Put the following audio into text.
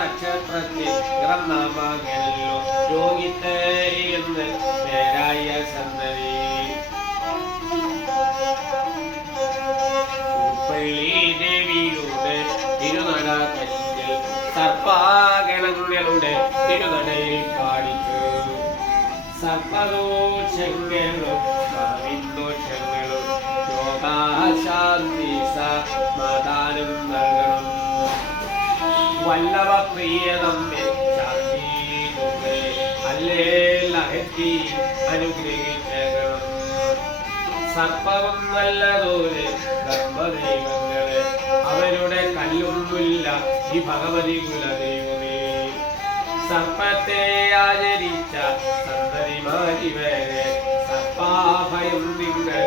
നക്ഷത്രത്തിൽ പിറന്നാമകല്ലോ രോഹിതരി എന്ന് പേരായ സന്തതി ദേവിയുടെ തിരുനട കല്ലിൽ സർപ്പാഗണങ്ങളുടെ തിരുനടയിൽ കാണിച്ചു സർപ്പദോഷങ്ങളും ഭാവിദോഷങ്ങളും രോഗാശാന്തി സമാധാനം നൽകണം വല്ലഭ പ്രിയതമ്മെ ശാന്തി അല്ലേ ലഹത്തി അനുഗ്രഹിക്കണം സർപ്പവും നല്ലതോലെ ഗർഭദൈവങ്ങളെ അവരുടെ കല്ലൊന്നുമില്ല ഈ ഭഗവതി കുലദൈവമേ സർപ്പത്തെ ആചരിച്ച സന്തതിമാരിവരെ സർപ്പാഭയം നിങ്ങൾ